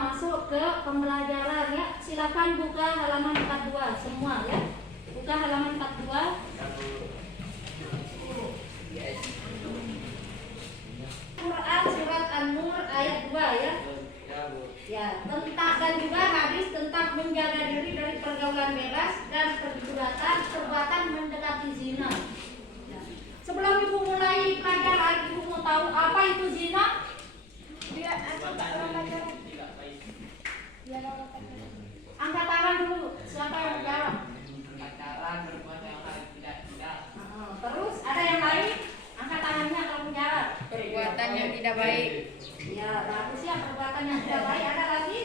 masuk ke pembelajaran ya. Silakan buka halaman 42 semua ya. Buka halaman 42. Quran surat An-Nur ayat 2 ya. Ya, tentang dan juga hadis tentang menjaga diri dari pergaulan bebas dan perbuatan mendekati zina. Ya. Sebelum ibu mulai pelajaran, ibu mau tahu apa itu zina? Angkat tangan dulu. Siapa yang menjawab? Terus ada yang lain? Angkat tangannya kalau menjawab. Perbuatan yang tidak baik. Ya, bagus ya, perbuatan yang tidak baik. Ada lagi?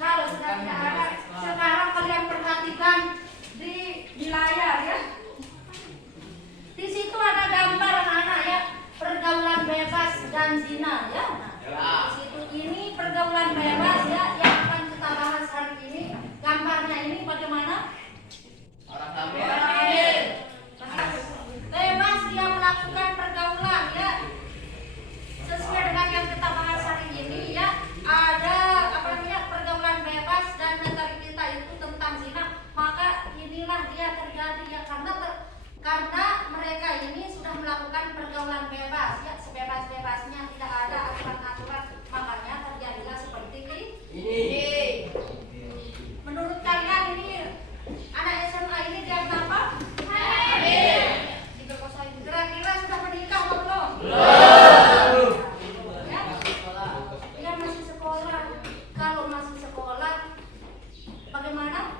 Kalau sudah tidak ada, sekarang kalian perhatikan di layar ya. Di situ ada gambar anak-anak ya, pergaulan bebas dan zina ya. Nah, di situ ini pergaulan bebas ya yang akan kita bahas hari ini. Gambarnya ini bagaimana? Orang hamil. Bebas dia melakukan pergaulan ya. Sesuai dengan yang kita bahas hari ini ya, ada apa namanya pergaulan bebas dan negara kita itu tentang zina. Maka inilah dia terjadi ya karena mereka ini sudah melakukan pergaulan bebas ya, sebebas-bebasnya, tidak ada aturan-aturan, makanya terjadilah seperti ini. Menurut kalian ini anak SMA ini dia kenapa? Kira-kira sudah menikah atau belum? Ya? Dia masih sekolah. Kalau masih sekolah, bagaimana?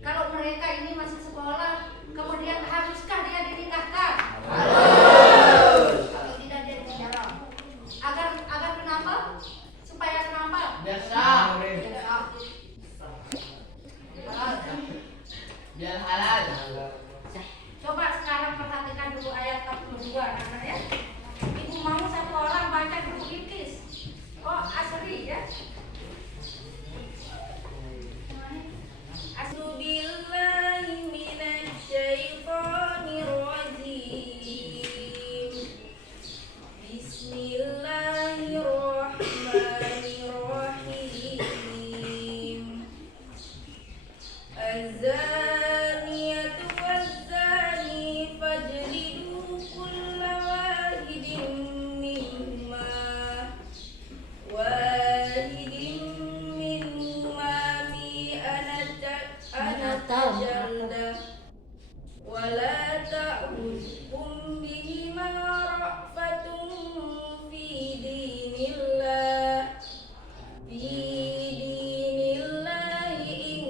Kalau mereka ini masih sekolah, kemudian haruskah dia dinikahkan? Harus. Kalau tidak dia dijarah. Agar kenapa? Supaya kenapa? Biar halal. Coba sekarang perhatikan dulu ayat 42 anak ya. Ibu mau satu orang baca dulu Ikis. Oh, asri ya. A'udzubillahi minasyaitonir rajim. Bismillahirrahmanirrahim. Az-zaniyatu waz-zani fajlidu kulla wahidin minhuma mi'ata jaldah wa la ta'khudhukum bihima ra'fatun fi dinillahi in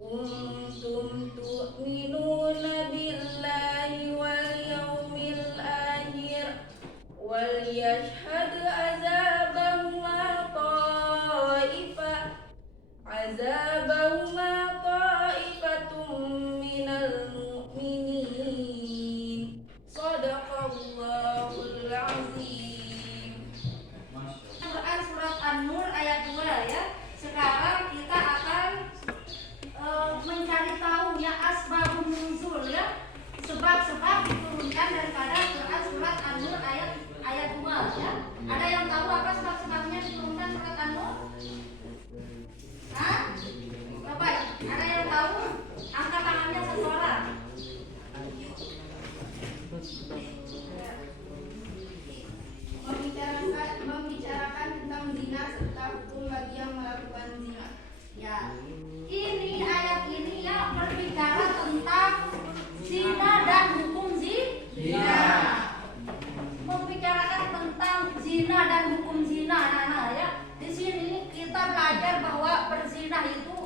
kuntum tu'minuna billahi wal yawmil akhir wal yashhad azabahuma ta'ifatum minal mu'minin. Shadaqallahul azim. Quran surat An-Nur ayat 2 ya. Sekarang kita akan mencari tahu ya asbabun nuzul ya. Sebab-sebab diturunkan daripada Quran surat An-Nur ayat 2 ya. Ada yang tahu apa sebab-sebabnya diturunkan surat An-Nur? Hah? Bapak, ada yang tahu? Angkat tangannya satu orang. Membicarakan tentang zina serta hukum bagi yang melakukan zina. Ya, ini ayat ini ya berbicara tentang zina dan hukum zina. Membicarakan tentang zina dan hukum zina, anak-anak ya. Di sini kita belajar bahwa berzina itu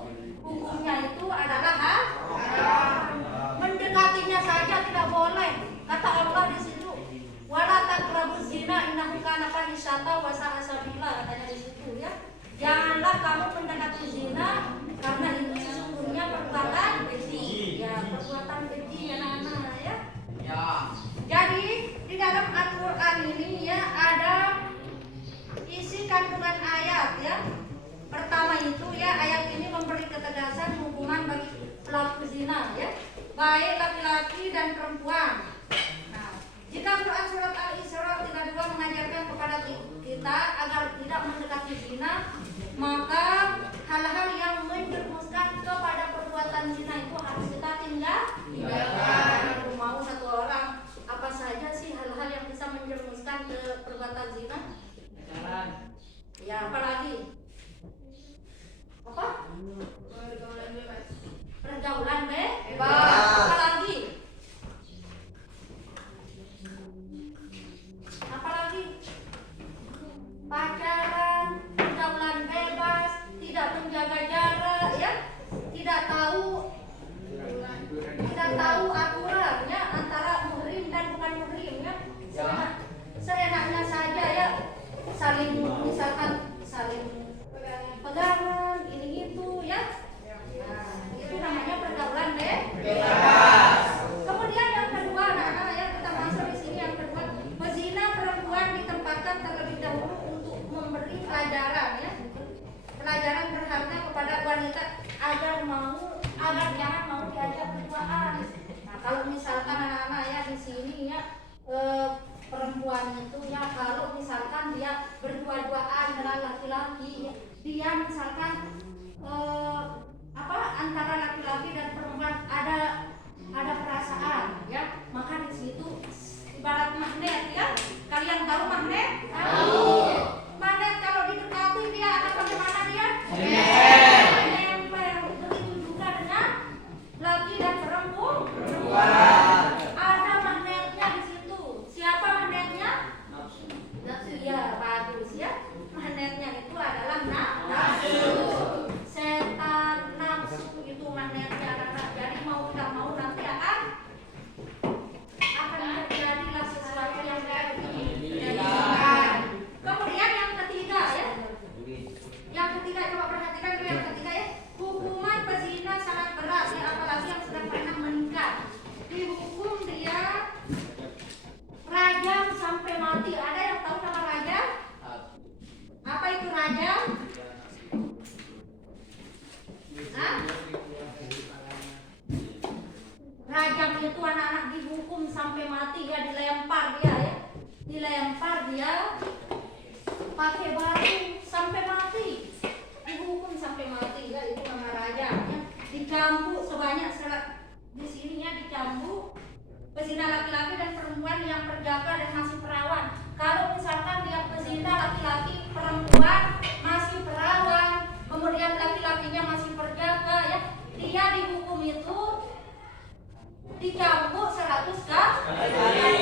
hukumnya itu adalah haram. Mendekatinya saja tidak boleh. Kata Allah di situ, wala taqrabuz zina innahu kana fahisyatan wa sa'a sabila, katanya di situ ya. Janganlah kamu mendekati zina karena itu sesungguhnya perbuatan keji. Ya, perbuatan keji anak-anak ya. Jadi di dalam Al-Qur'an ini ya ada isi kandungan ayat ya. Pertama itu ya ayat ini memberi ketegasan hukuman bagi pelaku zina ya. baik laki-laki dan perempuan. Nah, jika Quran surat Al-Isra 32 mengajarkan kepada kita agar tidak mendekati zina, maka hal-hal yang menjerumuskan kepada perbuatan zina itu harus kita tinggalkan. Mau satu orang, apa saja sih hal-hal yang bisa menjerumuskan ke perbuatan zina? Ya, apalagi? Apa? Pergaulan bebas. Pergaulan bebas. Apalagi? Apalagi? Pacaran, pergaulan bebas, tidak menjaga jarak, ya, tidak tahu aturan, ya, antara muhrim dan bukan muhrim, ya, seenaknya saja, ya, misalkan saling pegangan, ini itu, ya, nah, itu namanya pergaulan bebas. Kemudian yang kedua, anak-anak, ya, kita masuk di sini yang kedua, pezina perempuan ditempatkan terlebih dahulu untuk memberi pelajaran, ya, pelajaran berharga kepada wanita agar jangan mau diajak berduaan. Nah, kalau misalkan anak-anak, ya, di sini, ya, perempuan itu, ya, kalau misalkan dia berdua-duaan dengan laki-laki, ya, dia misalkan antara laki-laki dan perempuan ada perasaan, ya, maka di situ ibarat magnet, ya. Kalian tahu magnet? Tahu. Magnet kalau didekati dia akan bagaimana dia? Nempel. Begitu juga dengan laki dan perempuan. Ada magnetnya di situ. Siapa magnetnya? Nafsu. Ya, bagus, ya. Magnetnya itu adalah nafsu. Setan, nafsu itu magnetnya adalah. Jadi mau tidak mau nanti akan terjadilah sesuatu yang baik. Kemudian yang ketiga, ya. Yang ketiga, coba perhatikan dulu yang ketiga, ya. Hukuman pezina sangat berat, ya, apalagi yang sudah pernah menikah. Dihukum dia rajam sampai mati. Ada yang tahu nama rajam? Apa itu rajam? Hah? Rajam itu anak-anak dihukum sampai mati, ya, dilempar dia, ya. Dilempar dia pakai batu sampai mati. Dihukum sampai mati, ya, itu nama rajam, ya. Dicambuk sebanyak di sininya dicambuk pezina laki-laki dan perempuan yang perjaka dan masih perawan. Kalau misalkan dia pezina laki-laki, perempuan masih perawan, kemudian laki-lakinya masih perjaka, ya, dia dihukum itu dicambuk 100 kali.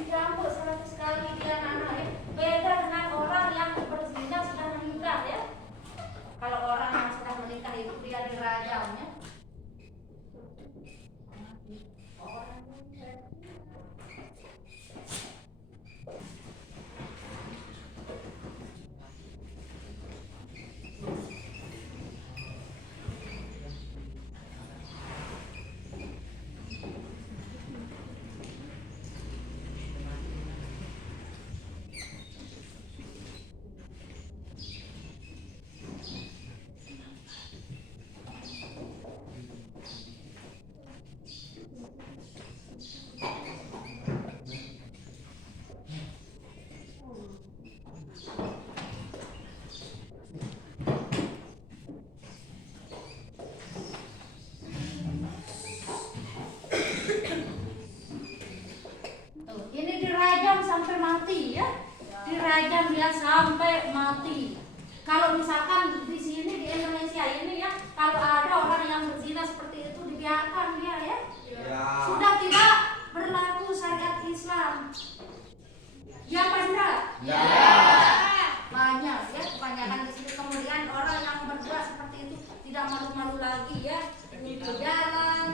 Dicambuk 100 kali dia, anak, ya. Beda dengan orang yang berzina sudah menikah, ya. Kalau orang yang sudah menikah itu dia dirajam, ya. Ini dirajam sampai mati, ya. Dirajam dia sampai mati. Kalau misalkan di sini di Indonesia ini, ya, kalau ada orang yang berzina seperti itu dibiarkan dia, ya. Sudah tidak berlaku syariat Islam. Ya, apa enggak? Ya. Banyak, ya, kebanyakan di sini. Kemudian orang yang berbuat seperti itu tidak malu-malu lagi, ya, untuk jalan,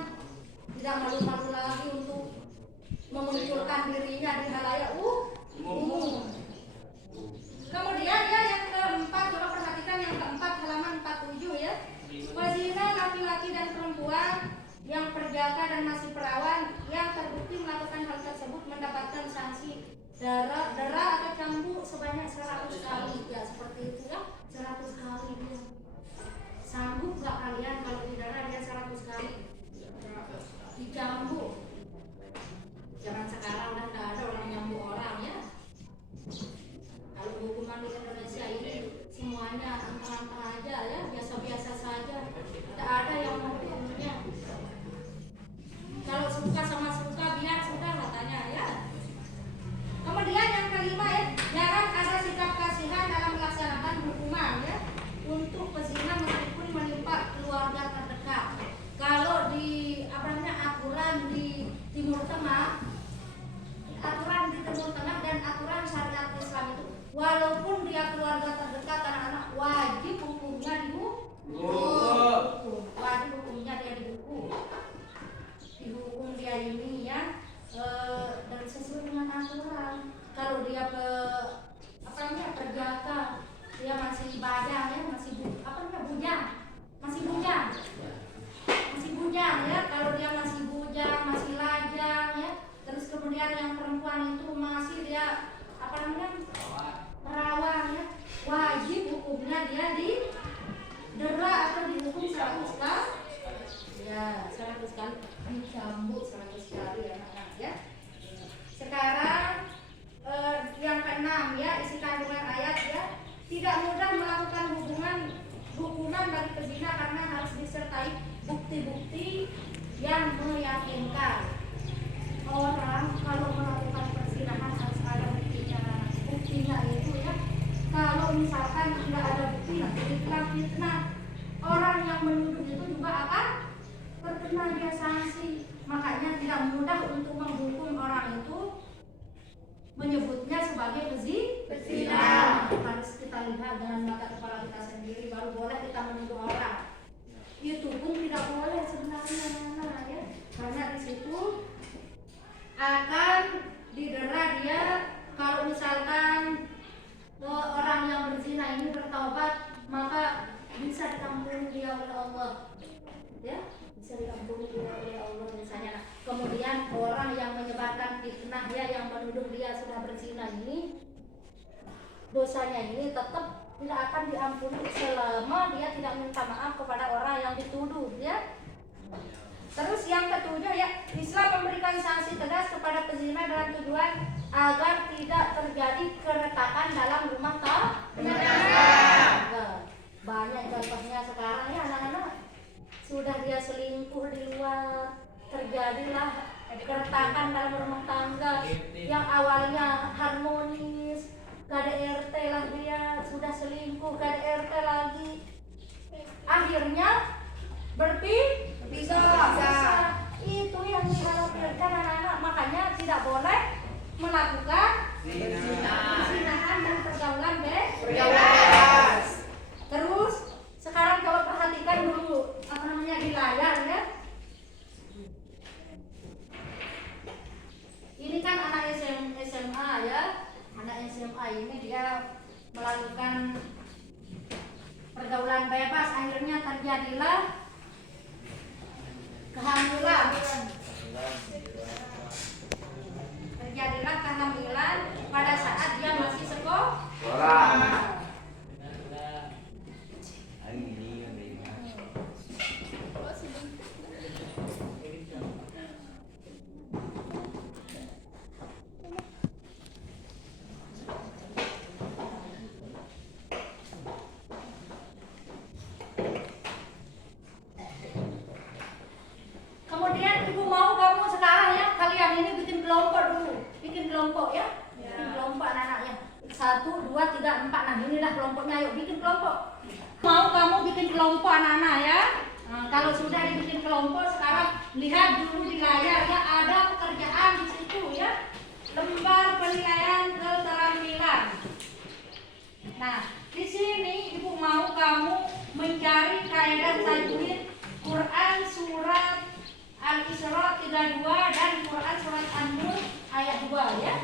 tidak malu-malu lagi untuk memunculkan dirinya di halayak umum. Kemudian, ya, yang keempat, coba perhatikan yang keempat halaman 47, ya. Pezina laki-laki dan perempuan yang perjaka dan masih perawan yang terbukti melakukan hal tersebut mendapatkan sanksi dera atau cambuk sebanyak 100 kali, ya, seperti itu, ya. 100 kali dia. Sanggup gak kalian kalau didera dia 100 kali? dicambuk. Zaman sekarang udah nggak ada orang nyambuk orang ya. Kalau hukuman di Indonesia ini semuanya antara-antara aja ya, biasa-biasa saja. Tidak ada yang menghukumnya. Kalau suka sama suka, biar sudah katanya ya. Kemudian yang kelima ya, jangan ada sikap kasihan dalam melaksanakan hukuman ya untuk pezina meskipun menimpa keluarga terdekat. Kalau di aturan di Timur Tengah, dan aturan syariat Islam itu, walaupun dia keluarga terdekat anak-anak, wajib hukumnya dihukum. Wajib hukumnya dia dihukum dia ini ya, dan sesuai dengan aturan. Kalau dia perjaka, dia masih bajang ya, masih bujang ya. Kalau dia masih bujang, masih lajang ya, terus kemudian yang perempuan itu masih dia perawan ya, wajib hukumnya dia didera atau dihukum 100 kali ya, 100 kali dicambuk 100 kali ya anak ya. Sekarang yang keenam ya, isi kandungan ayat ya, tidak mudah melakukan hukuman bagi pezina karena harus disertai bukti-bukti yang meyakinkan. Orang kalau melakukan perzinahan harus ada buktinya. Buktinya itu ya, kalau misalkan tidak ada bukti nanti fitnah. Orang yang menuduh itu juga akan terkena dia sanksi. Makanya tidak mudah untuk menghukum orang itu, menyebutnya sebagai pezina. Harus kita lihat dengan mata kepala kita sendiri, baru boleh kita menuduh orang. Itu pun tidak boleh sebenarnya ya, karena di situ akan didera dia. Kalau misalkan orang yang berzina ini bertaubat, maka bisa dikampuni dia oleh Allah ya, bisa dikampuni dia oleh Allah misalnya. Kemudian orang yang menyebarkan fitnah ya, yang menuduh dia sudah berzina ini, dosanya ini tetap tidak akan diampuni selama dia tidak minta maaf kepada orang yang dituduh ya. Terus yang ketujuh ya, Islam memberikan sanksi tegas kepada pezina dengan tujuan agar tidak terjadi keretakan dalam rumah tangga. Banyak contohnya sekarang ya, anak-anak sudah dia selingkuh di luar, terjadilah keretakan dalam rumah tangga yang awalnya harmonis. KDRT lah, dia sudah selingkuh, KDRT lagi, akhirnya berpisah. Itu yang dikhawatirkan anak-anak. Makanya tidak boleh melakukan perzinahan dan pergaulan bebas. Terus sekarang coba perhatikan dulu di layar ya. Ini kan anak SMA ya. Anak SMA ini dia melakukan pergaulan bebas, akhirnya terjadilah kehamilan pada saat dia masih sekolah. Kemudian ibu mau kamu sekarang ya, kalian ini bikin kelompok dulu, bikin kelompok ya, bikin kelompok anak-anaknya 1, 2, 3, 4. Nah inilah kelompoknya, yuk bikin kelompok. Mau kamu bikin kelompok anak-anak ya. Nah, kalau sudah dibikin kelompok, sekarang lihat dulu di layar ya, ada pekerjaan di situ ya, lembar penilaian keterampilan. Nah di sini ibu mau kamu mencari kaidah tajwid Quran surat Al-Isra 32 dan Quran surat An-Nur ayat 2 ya.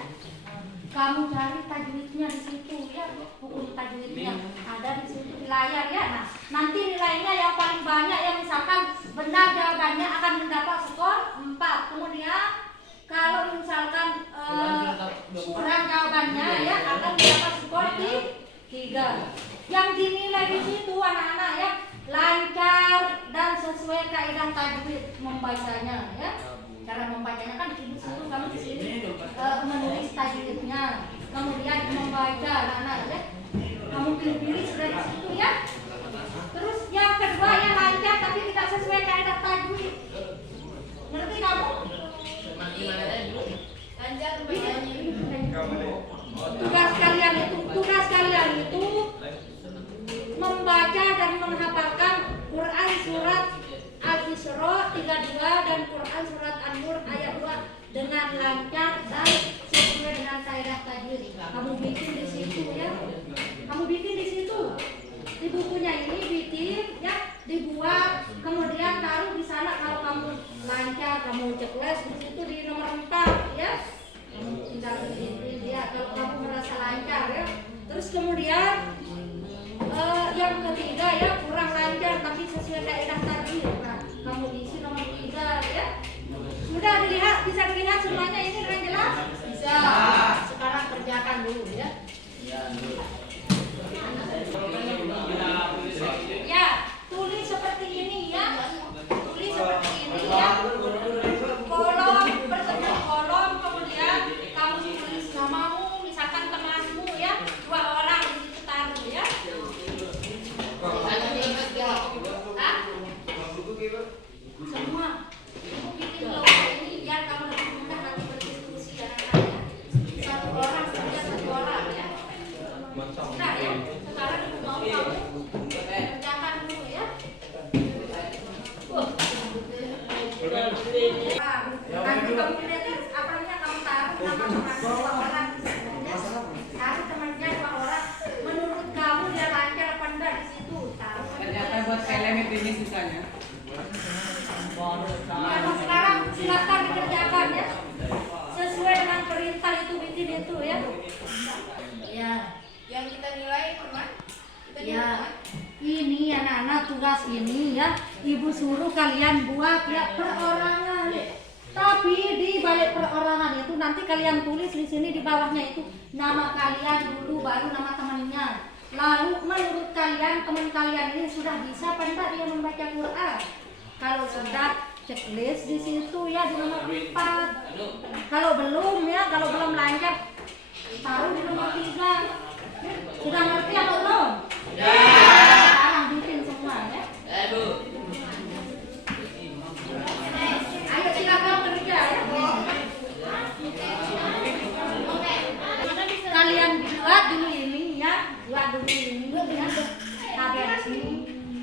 Kamu cari tajwidnya di situ ya, hukum tajwidnya ada di situ di layar ya. Nah, nanti nilainya yang paling banyak yang misalkan benar jawabannya akan mendapat skor 4. Kemudian kalau misalkan kurang jawabannya ya akan mendapat skor 3. Yang dinilai di situ anak-anak ya, lancar dan sesuai kaidah tajwid membacanya ya. Cara membacanya kan ibu suruh kamu di sini menulis tajwidnya, kemudian membaca anak-anak ya. Kamu pilih-pilih sudah di situ ya. Terus yang kedua ya lancar tapi tidak sesuai kaidah tajwid. Ngerti kamu? Lancar bacanya. Tugas kalian itu membaca dan menghafalkan Quran surat Al-Isra 32 dan Quran surat An-Nur ayat 2 dengan lancar dan sesuai dengan kaidah tajwid. Kamu bikin di situ ya. Kamu bikin di situ. Di bukunya ini bikin ya, dibuat, kemudian taruh di sana kalau kamu lancar, kamu checklist di situ di nomor 4 ya. Kamu tinggal bikin ya kalau kamu merasa lancar ya. Terus kemudian yang ketiga ya kurang lancar tapi sesuai kaidah tajwid. Nah, kamu isi nomor 3 ya. Sudah dilihat, bisa dilihat semuanya ini dengan jelas? Bisa. Sekarang kerjakan dulu ya. Ya, tulis seperti ini ya. Tulis seperti ini ya. Kolom berbentuk kolom, kemudian kamu tulis namamu, misalkan temanmu ya, 2 orang di situ taruh ya. Hah? Semua. Ibu bikin logo ini biar kamu lebih mudah nanti berdiskusi anak-anak ya. 1 orang saja 1 orang ya. Nah ya, sekarang ibu mau kamu kerjakan dulu ya. Nanti kamu lihat apanya kamu taruh nama teman 2 orang di situ ya. Taruh temannya 2 orang. Menurut kamu dia lancar apa enggak di situ? Taruh. Ternyata buat film ini sisanya. Nah, sekarang silakan dikerjakan ya. Sesuai dengan perintah itu bikin itu ya. Ya. Yang kita nilai teman. Kita nilai Ya, teman. ini anak-anak tugas ini ya, ibu suruh kalian buat ya perorangan. Tapi di balik perorangan itu nanti kalian tulis di sini di bawahnya itu nama kalian dulu baru nama temannya. Lalu menurut kalian teman kalian ini sudah bisa apa enggak dia membaca Quran? Kalau sudah checklist di situ ya di nomor 4. Kalau belum ya, kalau belum lancar taruh di nomor 3. Sudah ngerti atau belum? Ya. Sekarang bikin semua ya. Bu. Ayo silakan kerja ya. Kalian buat dulu ini ya, buat dulu ini ya. Tabel ini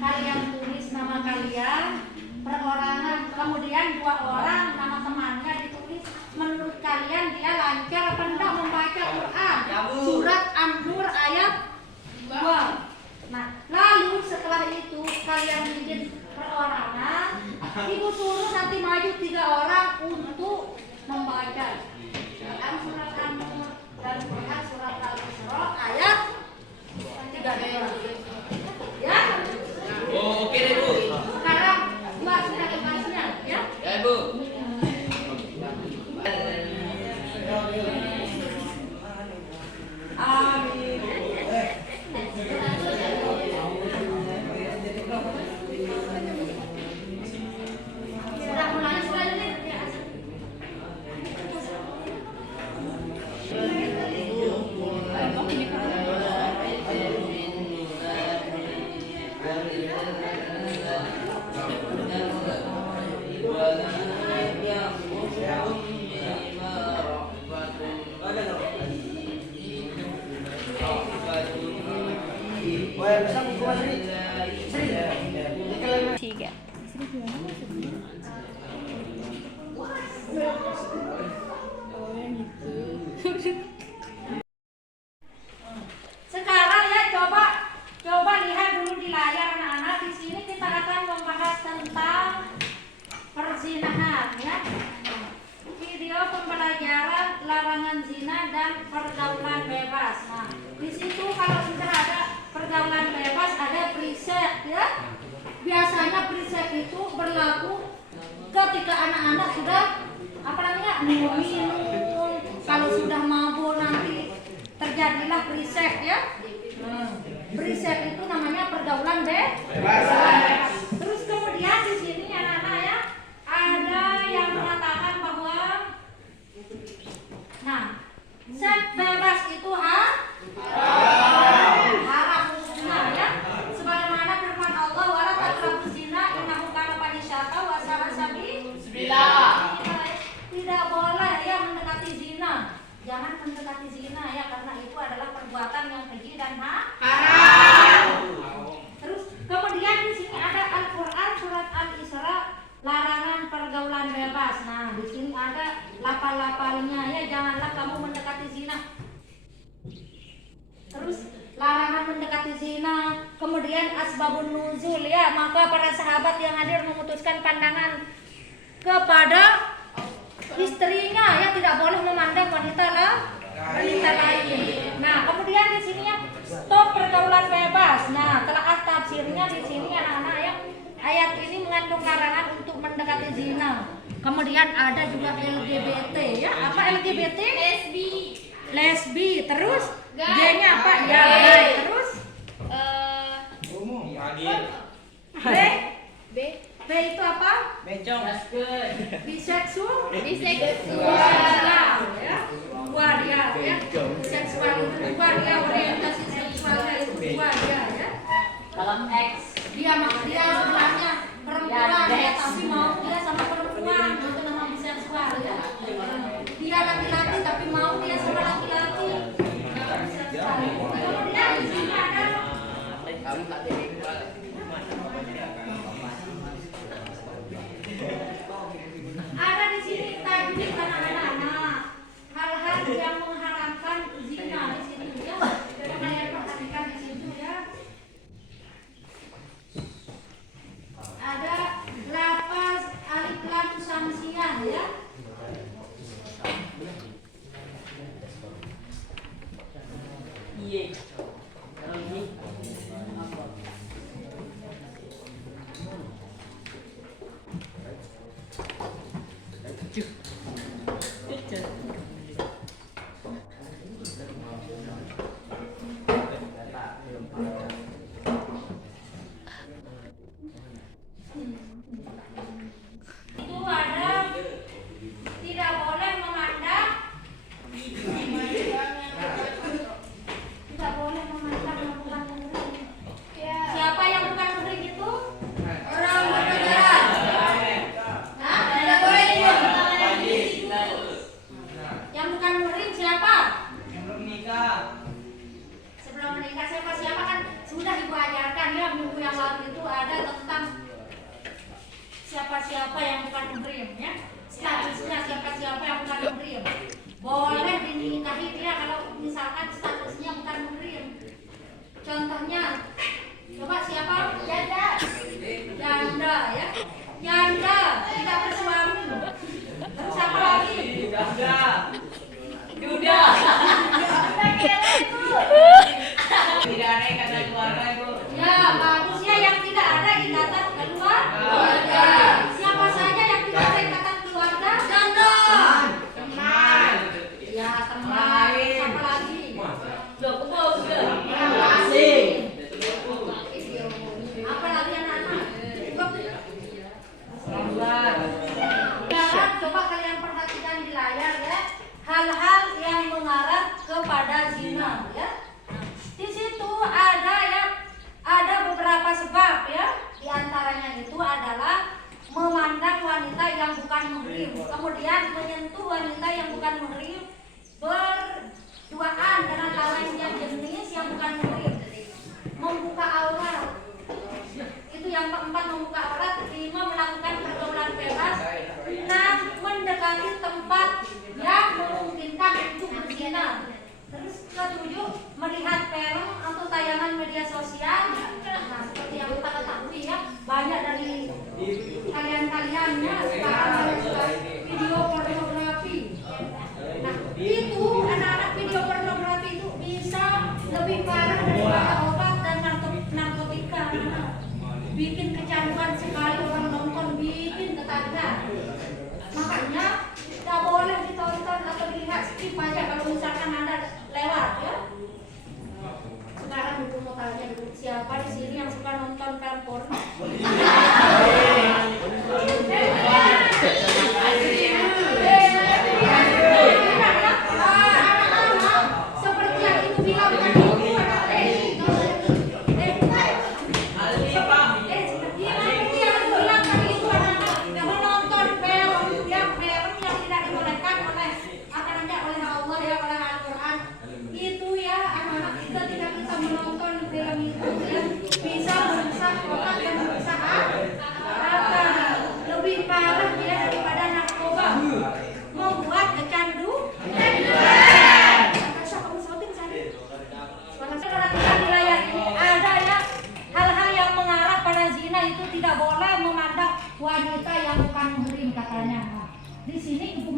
kalian tulis nama kalian, perorangan, kemudian 2 orang nama temannya ditulis. Menurut kalian dia lancar apa enggak membaca Quran? Surat An-Nur ayat 2. Nah, lalu setelah itu kalian bikin perorangan, ibu suruh nanti maju 3 orang untuk membaca Quran surat An-Nur dan Quran surat Al-Isra ayat 32. Ya? Oh, oke deh, Bu. Sekarang buat sudah tugasnya ya. Ya, Bu. Amin. Sudah mulai selanjutnya. Sekarang ya coba lihat dulu di layar anak-anak. Di sini kita akan membahas tentang perzinahan ya. Video pembelajaran larangan zina dan pergaulan bebas. Nah, di situ kalau sudah ada pergaulan bebas ada preset ya. Biasanya preset itu berlaku ketika anak-anak sudah apa namanya minum. Kalau sudah mabuk nanti terjadilah preset ya. Free sex itu namanya pergaulan bebas. Terus kemudian di sini anak-anak ya, ada yang mengatakan bahwa seks bebas itu haram hukumnya ya. Sebagaimana firman Allah, wala taqrabuz zina innahu kana fahisyatan wa sa'a sabila. Tidak boleh ya mendekati zina. Jangan mendekati zina ya, karena itu adalah perbuatan yang keji dan haram. Terus kemudian di sini ada Al-Qur'an surat Al-Isra, larangan pergaulan bebas. Nah, di sini ada lapal-lapalnya ya, janganlah kamu mendekati zina. Terus larangan mendekati zina. Kemudian asbabun nuzul ya, maka para sahabat yang hadir memutuskan pandangan kepada istrinya ya, tidak boleh memandang wanita lain. Nah, kemudian di sini ya, stop pergaulan bebas. Nah, telah tafsirnya di sini anak-anak ya, ayat ini mengandung larangan untuk mendekati zina. Kemudian ada juga LGBT ya, apa LGBT? Lesbi. Terus G-nya apa? Ya, gay. Terus B itu apa? Bencong. Biseksual ya. Dua dia ya. Seksual itu dua dia, orientasi seksualnya itu dua dia ya. Dalam X Dia bilangnya perempuan ya, tapi mau dia sama perempuan, itu nama biseksual ya. Dia laki-laki tapi mau dia sama laki-laki. Biseksual. Kemudian di sini ada di sini tadi anak-anak hal-hal yang mengharamkan zina di situ ya. Kalian perhatikan di situ ya. Ada lafaz alif lam samsiah ya. Iya. Itu ada tidak boleh memandang yang bukan muhrim. Siapa yang bukan muhrim itu? Orang beribadah. Nah, tidak boleh itu. Yang bukan muhrim siapa? Sebelum menikah siapa kan sudah ibu ajarkan ya, minggu yang lalu itu ada tentang siapa-siapa yang bukan muhrim ya. Statusnya siapa-siapa yang bukan muhrim. Boleh dinikahi dia kalau misalkan statusnya bukan muhrim. Contohnya coba siapa? Janda ya. Janda tidak bersuami. Terus siapa lagi? Duda. Tidak ada ikatan keluarga, Ibu. Ya, bagus ya, yang tidak ada ikatan keluarga. Siapa saja yang tidak ada ikatan keluarga? Janda. Teman. Ya, teman. Siapa lagi? Loh, kebau sudah. Asing. Apa lagi anak-anak? Coba kalian perhatikan di layar ya. Hal-hal yang mengarah kepada zina ya. Di situ ada beberapa sebab ya. Di antaranya itu adalah memandang wanita yang bukan muhrim, kemudian menyentuh wanita yang bukan muhrim, berduaan dengan lawan yang jenis yang bukan muhrim, membuka aurat. Itu yang keempat, membuka aurat. Kelima, melakukan pergaulan bebas. Enam, mendekati tempat yang memungkinkan untuk berzina. Terus ketujuh, melihat film atau tayangan media sosial. Nah, seperti yang kita ketahui ya, banyak dari kalian-kalian ya sekarang suka video pornografi. Nah, itu anak-anak video pornografi itu bisa lebih parah daripada obat dan narkotika. Bikin kecanduan sekali orang nonton, bikin ketagihan. Makanya tidak boleh ditonton atau dilihat, skip aja kalau misalkan Anda lewat ya. Sekarang dulu mau tanya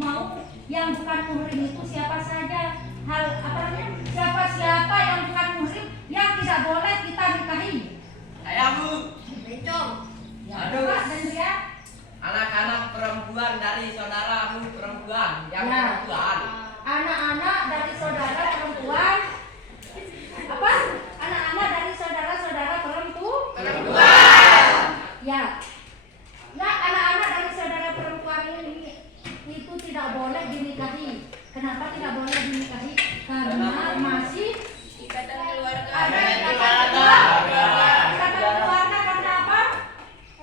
mau yang bukan muhrim itu siapa saja. Siapa yang bukan muhrim yang tidak boleh kita nikahi. Saya Bu. Bencong. Ya, Aduh. Pak dan dia. Anak-anak perempuan dari saudaramu perempuan yang Ya. perempuan. Anak-anak dari saudara perempuan. Apa? Anak-anak dari saudara-saudara perempuan. Ya. Ya, anak-anak dari saudara perempuan ini itu tidak boleh dinikahi. Kenapa tidak boleh dinikahi? Karena masih Ikatan keluarga. ada ikatan keluarga. keluarga. Ikatan keluarga karena apa?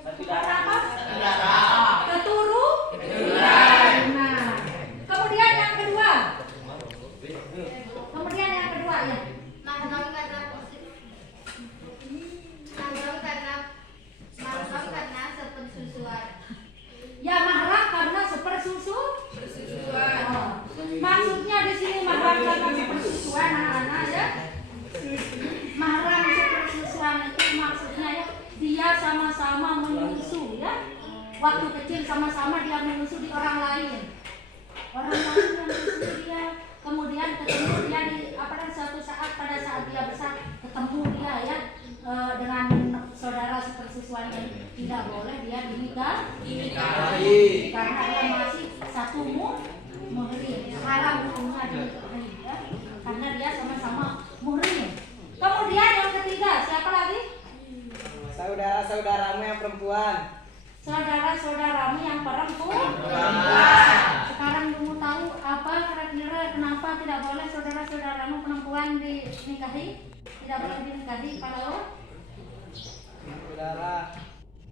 Karena apa? Keturunan. Nah, kemudian yang kedua. Ya. Mahram karena sepersusuan. Ya, mahram karena sepersusuan. Oh. Maksudnya di sini mahram karena sepersusuan anak-anak ya. Mahram sepersusuan itu maksudnya ya dia sama-sama menyusu ya. Waktu kecil sama-sama dia menyusu di orang lain. Orang lain yang menyusu dia. Kemudian ketemu dia di suatu saat pada saat dia besar ketemu dia ya dengan saudara sepersusuan yang tidak boleh dia dinikahi karena dia masih satu muhrim, haram hukumnya dinikahi ya karena dia sama-sama muhrim. Kemudian yang ketiga siapa lagi? Saudara-saudaramu yang perempuan. Saudara-saudaramu yang perempuan. Sekarang kamu tahu apa kira-kira kenapa tidak boleh saudara-saudaramu perempuan dinikahi? Tidak boleh dinikahi kalau Saudara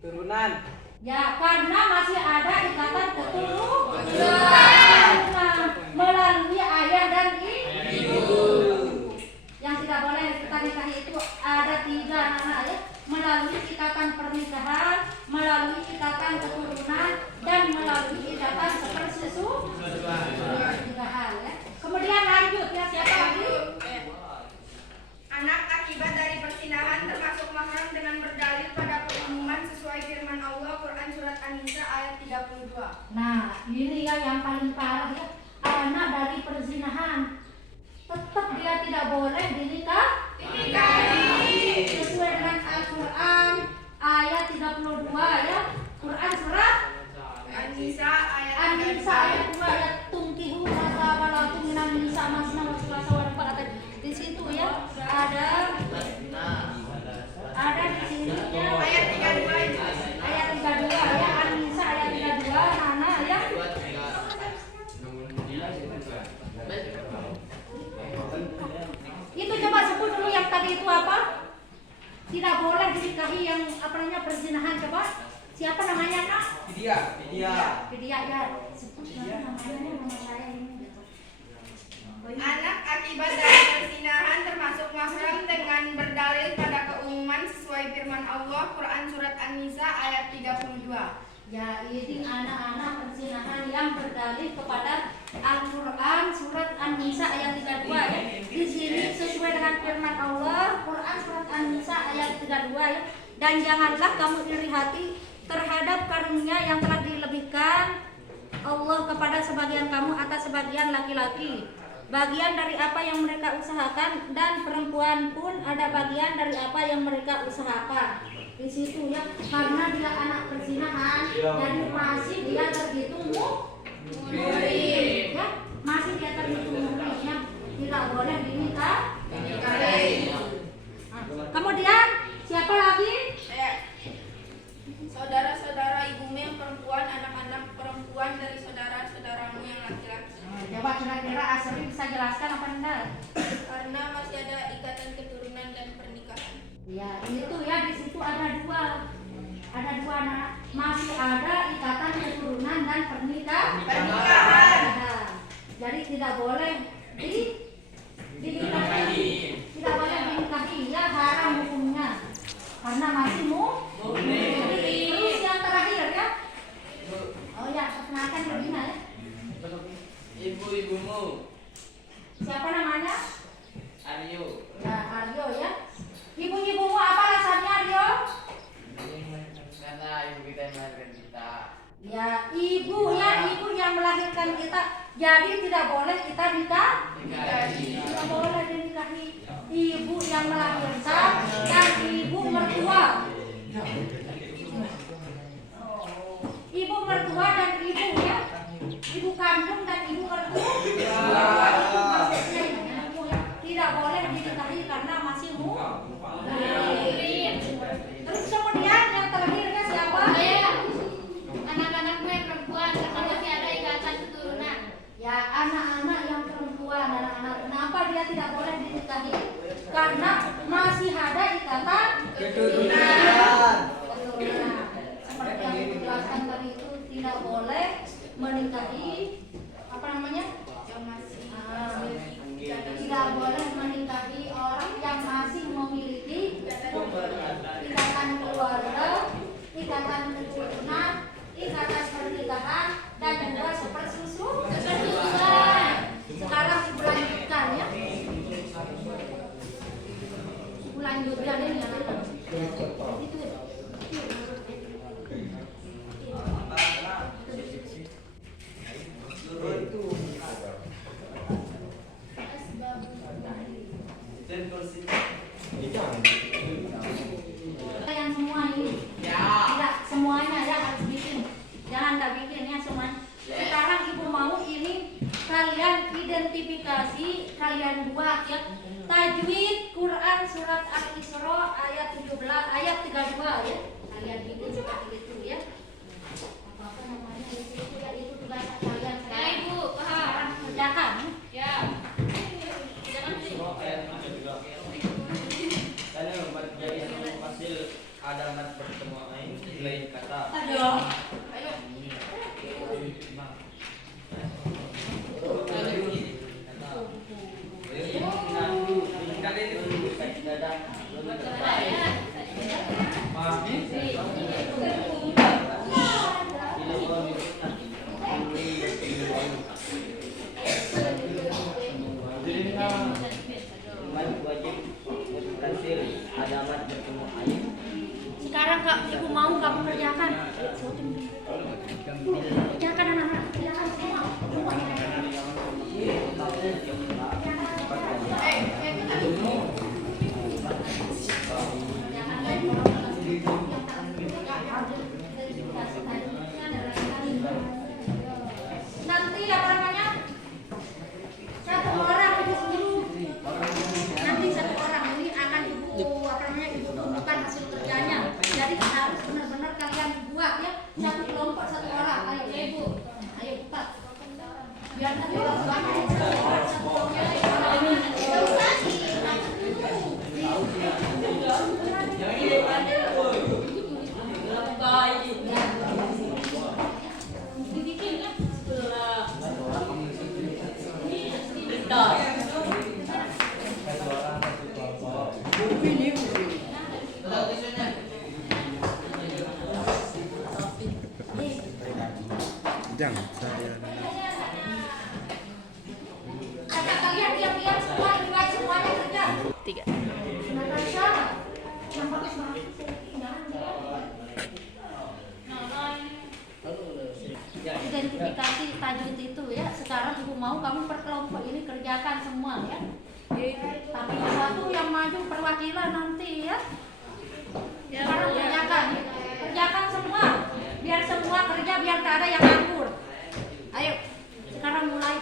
turunan. ya karena masih ada ikatan keturunan melalui ayah dan ibu. Yang tidak boleh kita nikahi itu ada 3 anak ya, melalui ikatan pernikahan, melalui ikatan keturunan, dan melalui ikatan sepersusuan. 3 hal ya. Kemudian lanjut ya siapa lagi? Anak akibat dari persinahan termasuk mahram dengan berdalil pada pengumuman sesuai firman Allah Quran Surat An-Nisa ayat 32. Nah ini ya yang paling parah ya, anak dari perzinahan tetap dia tidak boleh dinikahi sesuai dengan Al-Quran ayat 32 ya. Quran surat An-Nisa ayat An-Nisa ayat 2 ayat tungkihu wala minan nisa masna wa sulasa wa ruba. Di situ ya ada di sini ya ayat 32 itu. ayat 32 ya An-Nisa ayat 32 anak ya. Itu coba sebut dulu yang tadi itu apa? Tidak boleh dinikahi yang perzinahan coba. Siapa namanya Kak? Vidya. Vidya ya. Sebut namanya nama saya ini. Anak akibat dari persinahan termasuk mahram dengan berdalil pada keumuman sesuai firman Allah Quran Surat An-Nisa ayat 32. Ya, ini anak-anak perzinahan yang berdalil kepada Al-Quran Surat An-Nisa ayat 32 ya. Di sini sesuai dengan firman Allah Quran Surat An-Nisa ayat 32 ya. Dan janganlah kamu iri hati terhadap karunia yang telah dilebihkan Allah kepada sebagian kamu atas sebagian laki-laki. Bagian dari apa yang mereka usahakan dan perempuan pun ada bagian dari apa yang mereka usahakan. Di situ ya, karena dia anak perzinahan, jadi masih dia terhitung muhrim, ya, masih dia terhitung muhrimnya, tidak boleh dinikahi. Kemudian siapa lagi? Saudara-saudara ibumu yang perempuan, anak-anak perempuan dari saudara-saudaramu yang laki-laki. Coba kira-kira Asri bisa jelaskan apa enggak? Karena masih ada ikatan keturunan dan pernikahan. Ya, itu ya di situ ada dua anak, masih ada ikatan keturunan dan pernikahan. Nah, jadi tidak boleh dinikahi, tidak boleh dinikahi ya, haram hukumnya karena masih Terus yang terakhir ya, oh ya perkenalkan Rina ya. Ibu-ibumu. Siapa namanya? Aryo. Ya Aryo ya. Ibu-ibumu apa alasannya Aryo? Karena ibu kita yang melahirkan kita. Ya ibu yang melahirkan kita Jadi tidak boleh kita tidak boleh dinikahi ibu yang melahirkan dan ibu mertua. Ibu mertua dan ibu ya, ibu kandung dan ibu mertua. Maksudnya ibu ya, tidak boleh dinikahi karena masih Terus kemudian yang terakhirnya siapa? Anak-anakku yang perempuan karena masih ada ikatan keturunan. Ya, anak-anak yang perempuan, anak-anak. Kenapa dia tidak boleh dinikahi? Karena masih ada ikatan Keturunan. Seperti yang dijelaskan tadi itu tidak boleh menikahi apa namanya? Yang masih Tidak boleh menikahi orang yang masih memiliki ikatan keluarga, ikatan keturunan, ikatan pernikahan, dan juga sepersusuan. Sekarang ibu lanjutkan ya. Ibu lanjutkan ini anak-anak. Itu. Yang semua ini. Tidak semuanya ya harus bikin. Jangan nggak bikin ya semuanya. Sekarang ibu mau ini kalian identifikasi, kalian buat ya. Tajwid Quran surat Al-Isra ayat 17 ayat 32 ya. Kalian bikin seperti itu ya. Apa namanya itu ya, itu tugas kalian Ya sekarang. Ibu, paham. Sekarang kerjakan. Ya. Jangan sih. Karena menjadi hasil adamat pertemuan lain kata. Aduh. Ayo. Sekarang Kak, ibu mau kamu kerjakan. Kerjakan anak-anak, kerjakan semua. Nanti apa namanya? Satu orang itu dulu. Nanti satu orang ini akan ibu apa namanya ibu tunjukkan hasil kerjanya. Jadi harus benar-benar kalian buat ya. Satu kelompok satu orang. Ayo ya ibu. Ayo buka. Biar nanti orang banyak satu orang satu kelompok. Dibikin ya. Jangan saya. Kata kalian diam-diam semua, dimulai semuanya kerja. 3. Natasha, yang bagus banget. Identifikasi tajwid itu ya. Sekarang ibu mau kamu per kelompok ini kerjakan semua ya. Tapi satu yang maju perwakilan nanti ya. Sekarang kerjakan, kerjakan semua. Biar semua kerja, biar tak ada yang nganggur. Ayo, sekarang mulai.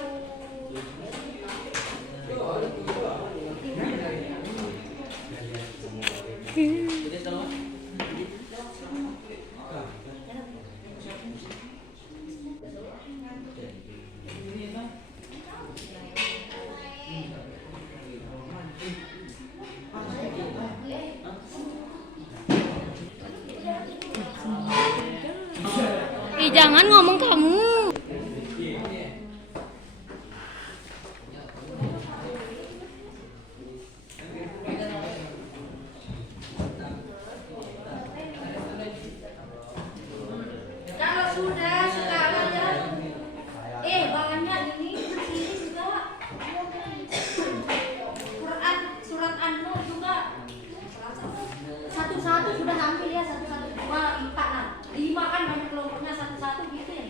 Jangan ngomong kamu. Kalau sudah sekarang ya. Bahannya ini juga. Quran surat An-Nur juga. Satu-satu sudah ambil ya, 1, 2, 3, 4, 5 kan banyak kelompoknya, satu-satu gitu ya.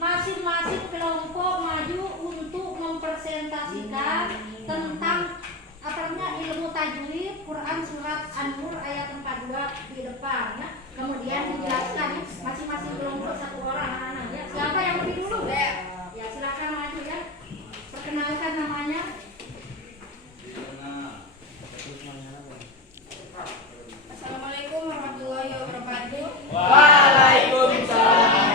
masing-masing kelompok maju untuk mempresentasikan tentang ilmu tajwid Quran surat An-Nur ayat 42 di depan ya. Kemudian dijelaskan masing-masing kelompok satu orang anak-anak ya. Siapa yang lebih dulu? Ya silakan maju ya. Perkenalkan namanya. Assalamualaikum warahmatullahi wabarakatuh. Waalaikumsalam.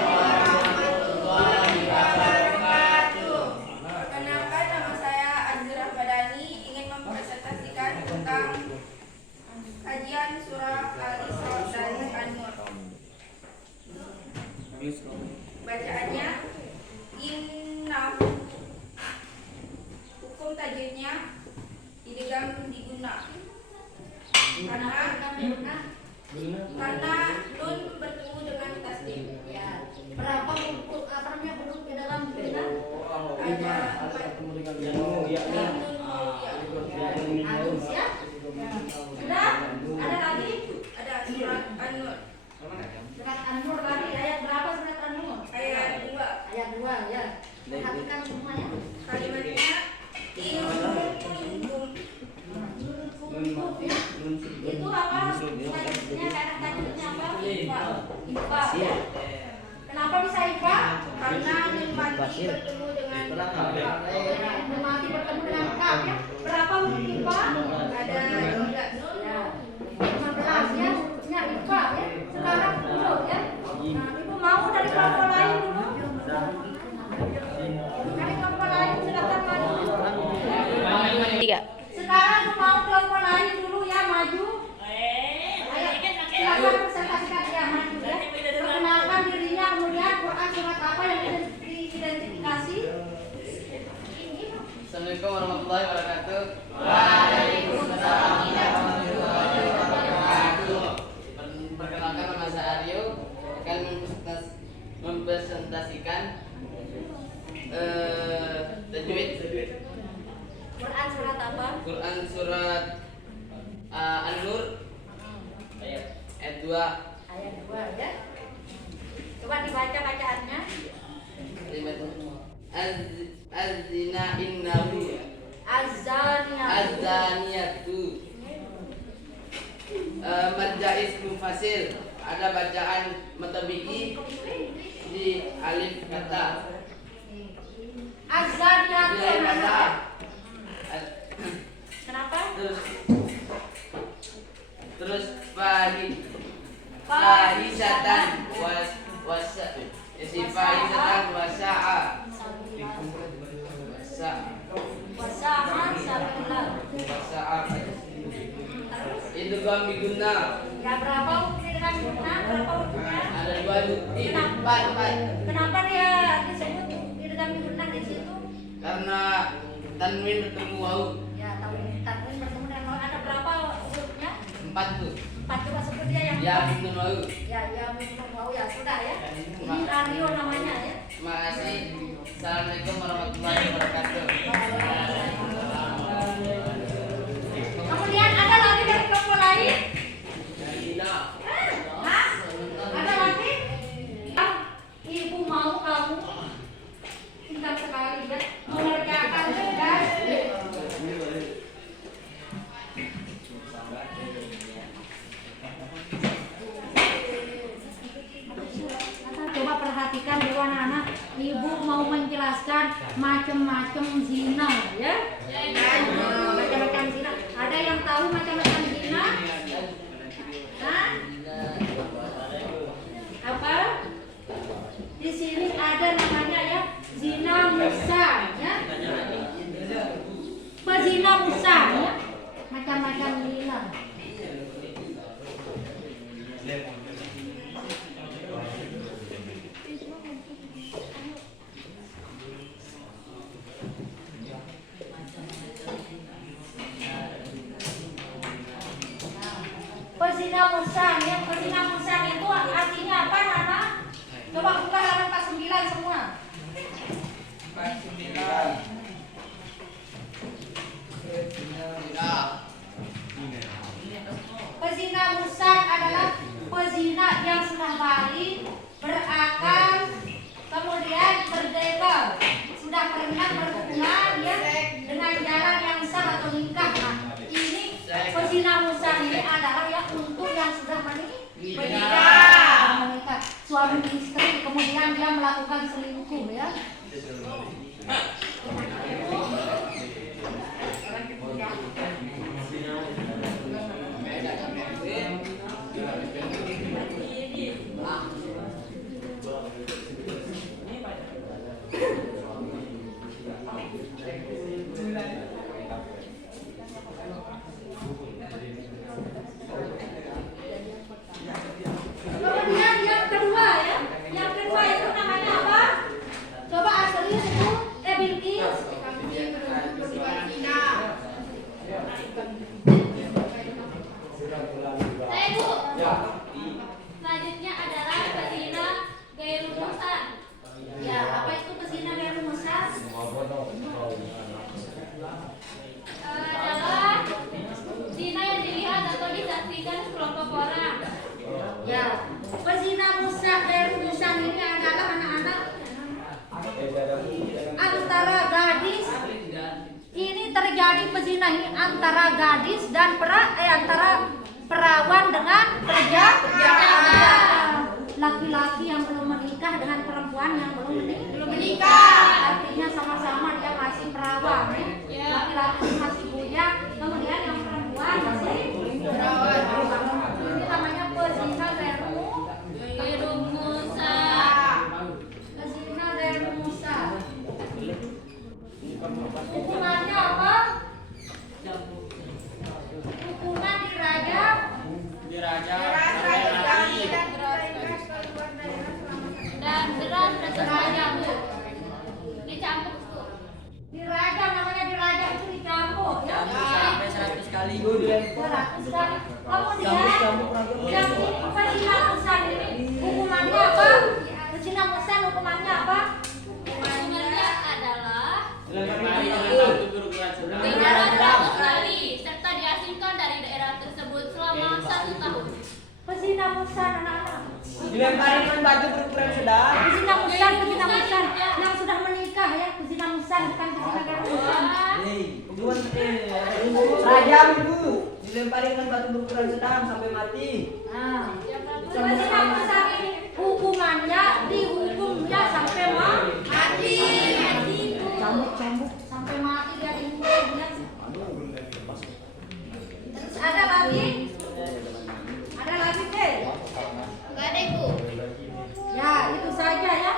Perkenalkan, nama saya Azra Badani, ingin mempresentasikan tentang kajian surah Al-Isra dan An-Nur. Bacaannya innahu. Hukum tajwidnya idgham diguna. Karena nun bertemu dengan tasdid. Ya. Berapa huruf huruf di dalam guna? Ada 4. Nun Halus ya. Sudah? Ada lagi? ada surat An-Nur Surat An-Nur tadi ayat berapa surat An-Nur? ayat 2. Ayat 2 ya. Perhatikan semuanya. Kalimatnya in kuntum. Ya. Itu apa? Tajwidnya karena tajwidnya apa? IPA ya. Kenapa bisa IPA? Karena nun mati bertemu dengan Nun mati bertemu dengan kaf ya. Berapa huruf IPA? ada 3 nun. Ya. 15 ya. Hurufnya IPA ya. Sekarang dulu ya. Nah, Ibu mau dari kelompok lain dulu? Dari kelompok lain silakan maju. Sekarang aku mau kelompok lain dulu ya, maju. Ayo, silakan presentasikan ya, maju ya. Perkenalkan dirinya, kemudian Quran surat apa yang diidentifikasi. Assalamualaikum warahmatullahi wabarakatuh. Perkenalkan, nama saya Aryo, akan mempresentasikan tajwid Quran surat apa? Quran surat An-Nur ayat 2. Ayat 2 ya. Coba dibaca bacaannya. Az-zina innahu az-zaniyatu. Majais mufasil, ada bacaan mutabiki di alif kata. Azaniyatu Di alif kata. anak-anak. Kenapa? Terus fahisatan fahisatan wasa'a Wasa'a sabilah. Itu kami guna. Ya berapa hurufnya guna? Berapa hurufnya? Ada 2 bukti. 4. Kenapa dia disebut idgham guna di situ? Karena tanwin bertemu waw. Ya tanwin bertemu dengan waw. Ada berapa hurufnya? 4 tuh. 4 coba sebut dia yang Ya bertemu waw. Ya minum waw ya sudah ya. Ini Aryo namanya ya. Terima kasih. Assalamualaikum warahmatullahi wabarakatuh. Kemudian ada lagi dari kelompok lain? Hah? Ada lagi? Ibu mau kamu pintar sekali ya mengerjakan tugas. Coba perhatikan dulu anak-anak. Ibu mau menjelaskan macam-macam zina ya. Macam-macam zina. Ada yang tahu macam-macam zina? Hah? Apa? Di sini ada namanya ya zina musa ya. Pezina musa ya. Macam-macam zina. Pezina musang ya, pezina musang itu artinya apa Nana? Coba buka halaman 49 semua. 49. Pezina musang adalah pezina yang sudah balik, berakal, kemudian menikah. Suami istri kemudian dia melakukan selingkuh ya. Kemudian yang kedua ya, yang kedua itu namanya apa? Coba asli itu Bilqis. Kami beruntung berzina. Ibu. Selanjutnya adalah pezina gairu muhsan. Ya, apa itu pezina gairu muhsan? Adalah zina yang dilihat atau disaksikan sekelompok orang. Ya, pezina muhsan gairu muhsan ini adalah anak-anak antara gadis. Ini terjadi pezina ini antara gadis dan antara perawan dengan pekerja. Laki-laki yang belum menikah dengan perempuan yang belum menikah. Artinya sama-sama dia masih perawan. Ya. Laki-laki masih bujang, kemudian yang perempuan masih perawan. Ini namanya pezina Gairu muhsan. Pezina gairu muhsan. Hukumannya apa? Hukuman dirajam. Dan deras berseragam. Dicambuk tuh. Dirajam namanya dirajam itu dicambuk ya. Sampai 100 kali. 100 kali. Kemudian yang ini pezina muhsan ini hukumannya apa? Pezina muhsan hukumannya apa? Hukumannya adalah Lempari dengan batu berukuran sedang. penjara 100 kali serta diasingkan dari daerah tersebut selama 1 tahun. Pezina muhsan anak-anak. Dilempari dengan batu berukuran sedang. Pezina muhsan yang sudah menikah ya. Pezina muhsan bukan pezina gairu muhsan. Rajam ibu. Dilempari dengan batu berukuran sedang sampai mati. Nah, pezina muhsan ini hukumannya dihukumnya sampai mati. Cambuk sampai mati dia dihukum ya. Terus ada lagi? Ada lagi deh. Enggak ada ibu. Ya, itu saja ya.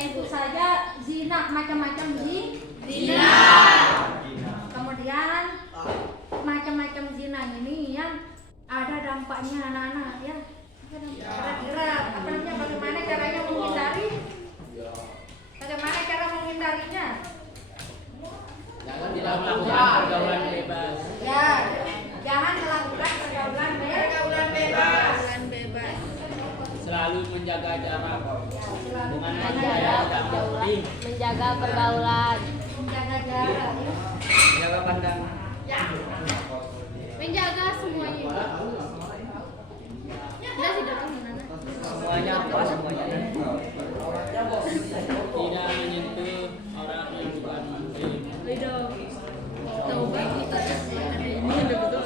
Itu saja zina, macam-macam zina. Kemudian macam-macam zina ini yang ada dampaknya anak-anak ya. Kira-kira apa namanya, bagaimana caranya menghindari? Bagaimana cara menghindarinya? Jangan dilakukan pergaulan bebas. Ya, jangan melakukan pergaulan bebas. Selalu menjaga jarak. Selalu Dengan menjaga yang penting. Menjaga pergaulan. jarak. Ya. Jaga pandangan. Menjaga semuanya. Enggak sih datang mana? Semuanya apa? Semuanya. Tidak menyentuh orang yang bukan muslim. Taubat kita ada ini ada betul